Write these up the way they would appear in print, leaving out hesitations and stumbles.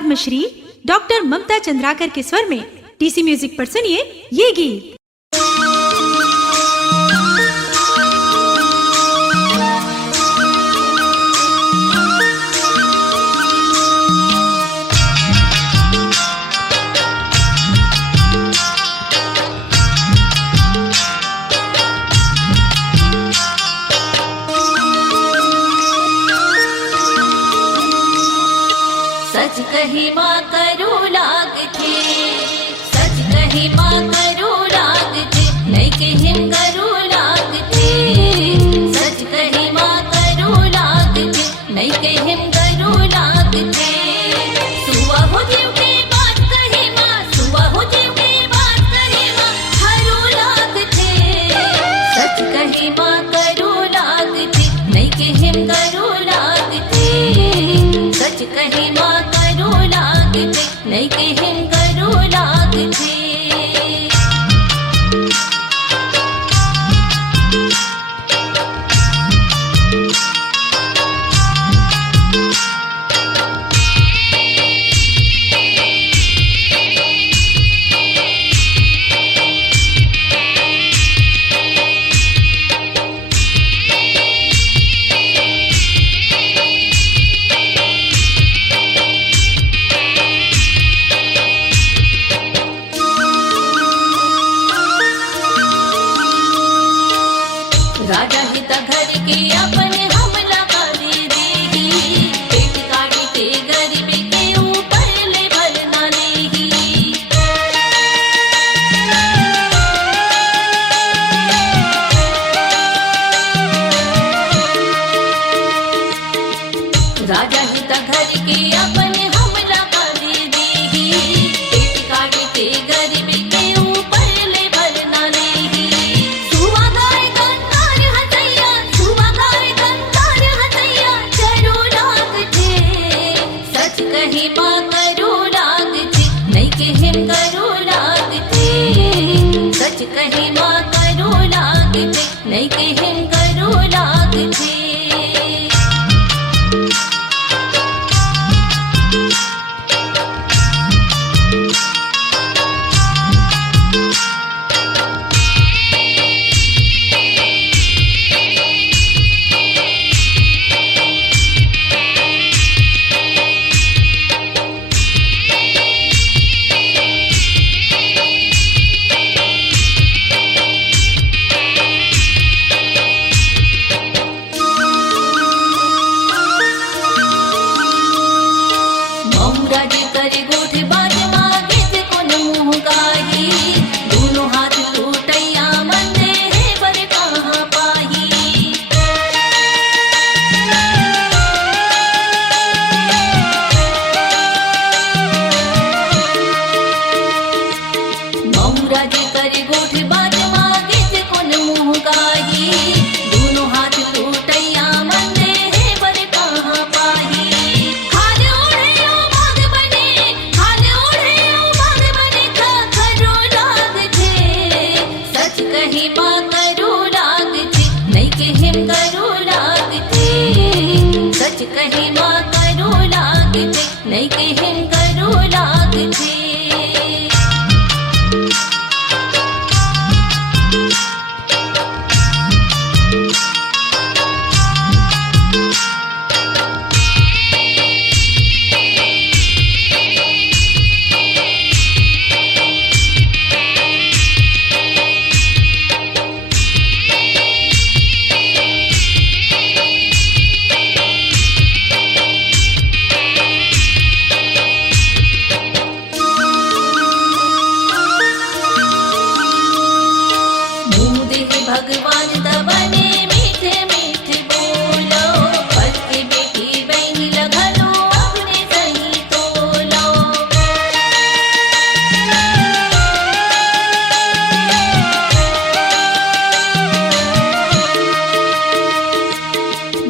Padmashri doctor Mamta Chandrakar के स्वर में टीसी म्यूजिक पर सुनिए ये गीत। सच कही माँ करू लाग थे, सच कही माँ करू लाग थे, नहीं कहिम करू लाग थे। सच कही माँ करू लाग थे, नहीं कहिम करू लाग थे। सुबह हो जीव के बात कही माँ, सुबह हो जीव के बात कही माँ, हरू लाग थे। सच कही माँ करू लाग थे, नहीं कहिम करू लाग थे। सच कही माँ करू लाग थे, नहीं कहिम करू लाग थे। राजा हित घर के अपने हमला कर देही, पेट काट के गरीब के ऊपर ले भल ना लेही। राजा हित घर के अपने हमला कर देही, पेट काट के गरीब के ऊपर ले भल ना लेही। सुबह गाय गंगार हथैया, सुबह गाय गंगार हथैया, चरू लाग थे। सच कही माँ करू लाग थे, नहीं कहिम करू लाग थे। सच कही माँ करू लाग थे, नहीं कहिम करू लाग थे। महुरा जी करे गोठ बाज मागे से कोन मुँह गाही, दोनों हाथ टूटैया मंदे है बर कहाँ पाही। महुरा जी करे गोठ बाज मागे से कोन मुँह गाही, दोनों हाथ टूटैया मंदे है बर कहाँ पाही। खाल ओढ़े ओ बाग बने, खाल ओढ़े ओ बाग बने, खरो लाग थे। सच कही माँ करू लाग थे, नहीं कहिम करू लाग थे। सच कही माँ करू लाग थे, नहीं कहिम करू लाग थे। मुँह देह भगवान तबने मीठे मीठे बोलो, फल के बेटी बहनी लगनो अपने सही तोलो।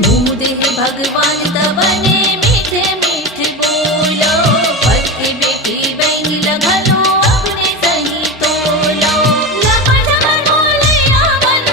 मुँह देह भगवान तबने मीठे मीठे बोलो, फल के बेटी बहनी लगनो अपने सही तोलो। लपन मन बोले आवन,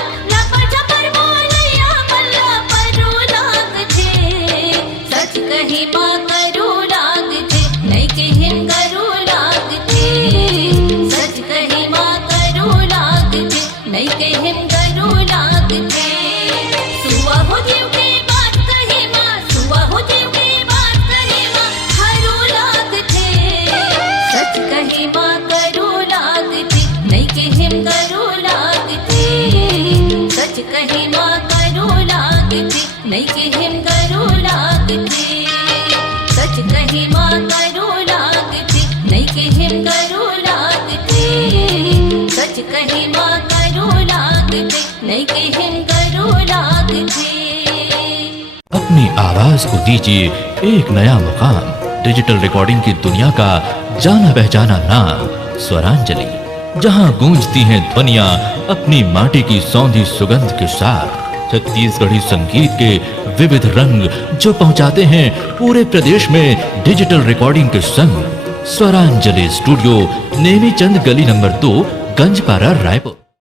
करू लागते नहीं के हिम करू लागते। अपनी आवाज को दीजिए एक नया मुकाम। डिजिटल रिकॉर्डिंग की दुनिया का जाना पहचाना नाम स्वरांजलि, जहां गूंजती हैं ध्वनियां अपनी माटी की सौंधी सुगंध के साथ। छत्तीसगढ़ी संगीत के विविध रंग जो पहुंचाते हैं पूरे प्रदेश में डिजिटल रिकॉर्डिंग के संग। स्वरांजलि स्टूडियो, नेमी चंद गली नंबर 2, गंजपारा, रायपुर।